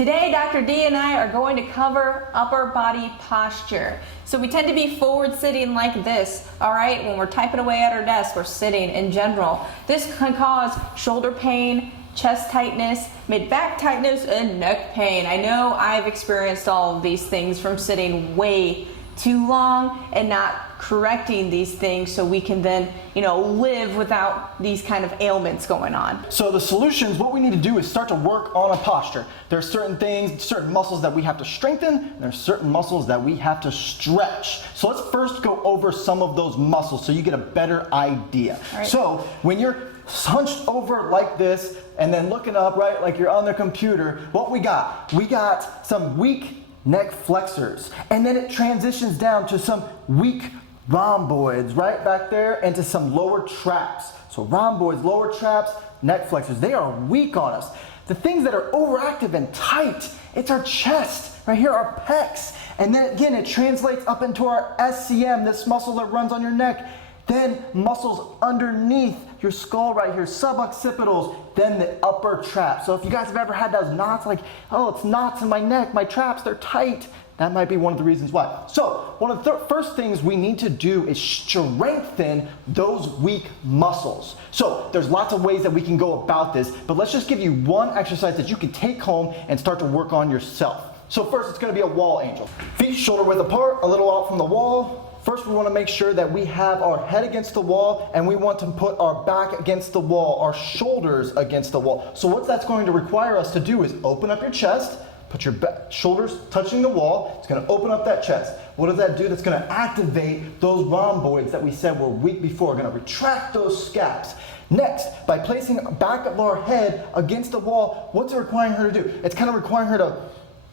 Today, Dr. D and I are going to cover upper body posture. So we tend to be forward sitting like this, all right? When we're typing away at our desk or sitting in general. This can cause shoulder pain, chest tightness, mid-back tightness, and neck pain. I know I've experienced all of these things from sitting way too long and not correcting these things so we can then, live without these kind of ailments going on. So the solutions, what we need to do is start to work on a posture. There's certain things, certain muscles that we have to strengthen, and there's certain muscles that we have to stretch. So let's first go over some of those muscles so you get a better idea. Right. So when you're hunched over like this and then looking up, right, like you're on the computer, what we got? We got some weak neck flexors, and then it transitions down to some weak rhomboids right back there into some lower traps. So rhomboids, lower traps, neck flexors, they are weak on us. The things that are overactive and tight, it's our chest, right here, our pecs. And then again, it translates up into our SCM, this muscle that runs on your neck. Then muscles underneath your skull right here, suboccipitals, then the upper trap. So if you guys have ever had those knots, like, oh, it's knots in my neck, my traps, they're tight, that might be one of the reasons why. So one of the first things we need to do is strengthen those weak muscles. So there's lots of ways that we can go about this, but let's just give you one exercise that you can take home and start to work on yourself. So first, it's gonna be a wall angel. Feet shoulder width apart, a little out from the wall. First, we want to make sure that we have our head against the wall and we want to put our back against the wall, our shoulders against the wall. So what that's going to require us to do is open up your chest, put your shoulders touching the wall. It's going to open up that chest. What does that do? That's going to activate those rhomboids that we said were weak before. We're going to retract those scaps. Next, by placing the back of our head against the wall, what's it requiring her to do? It's kind of requiring her to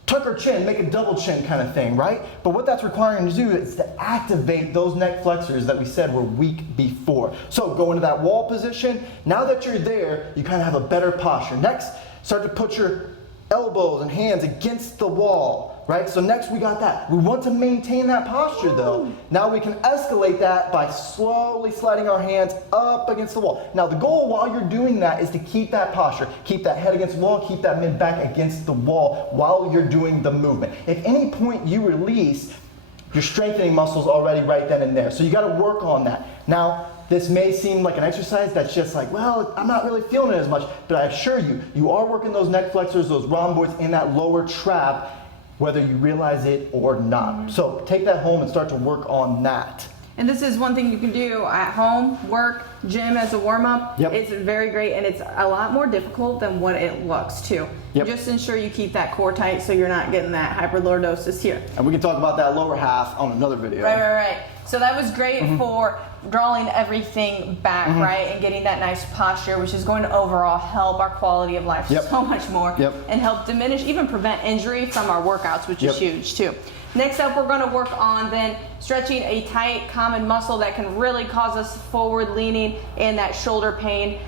tuck her chin, make a double chin kind of thing, right? But what that's requiring to do is to activate those neck flexors that we said were weak before. So go into that wall position. Now that you're there, you kind of have a better posture. Next, start to put your elbows and hands against the wall, right? So next we got that. We want to maintain that posture though. Now we can escalate that by slowly sliding our hands up against the wall. Now the goal while you're doing that is to keep that posture, keep that head against the wall, keep that mid back against the wall while you're doing the movement. If any point you release, you're strengthening muscles already right then and there. So you got to work on that. Now, this may seem like an exercise that's just like, well, I'm not really feeling it as much, but I assure you, you are working those neck flexors, those rhomboids in that lower trap, whether you realize it or not. So take that home and start to work on that. And this is one thing you can do at home, work, gym as a warm-up. Yep. It's very great, and it's a lot more difficult than what it looks too. Yep. Just ensure you keep that core tight so you're not getting that hyperlordosis here. And we can talk about that lower half on another video. Right. So that was great for drawing everything back, right? And getting that nice posture, which is going to overall help our quality of life so much more. And help diminish, even prevent injury from our workouts, which is huge too. Next up, we're going to work on then stretching a tight common muscle that can really cause us forward leaning and that shoulder pain.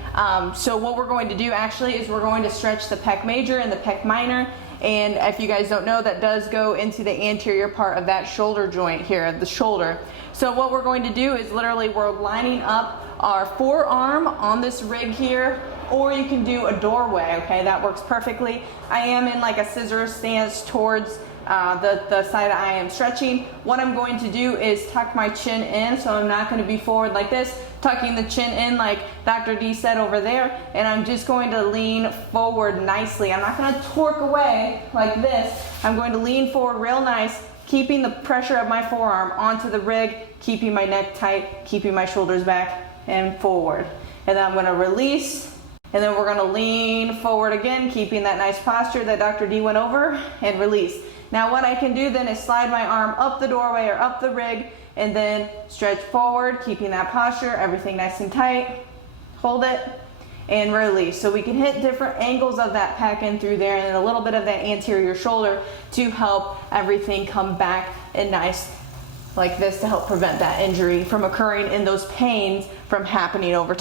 So what we're going to do actually is we're going to stretch the pec major and the pec minor. And if you guys don't know, that does go into the anterior part of that shoulder joint here, the shoulder. So what we're going to do is literally we're lining up our forearm on this rig here, or you can do a doorway, okay? That works perfectly. I am in like a scissor stance towards the side that I am stretching. What I'm going to do is tuck my chin in, so I'm not going to be forward like this, tucking the chin in like Dr. D said over there, and I'm just going to lean forward nicely. I'm not going to torque away like this. I'm going to lean forward real nice, keeping the pressure of my forearm onto the rig, keeping my neck tight, keeping my shoulders back and forward. And then I'm going to release, and then we're going to lean forward again, keeping that nice posture that Dr. D went over, and release. Now what I can do then is slide my arm up the doorway or up the rig and then stretch forward, keeping that posture, everything nice and tight. Hold it and release. So we can hit different angles of that pec in through there and then a little bit of that anterior shoulder to help everything come back and nice like this to help prevent that injury from occurring and those pains from happening over time.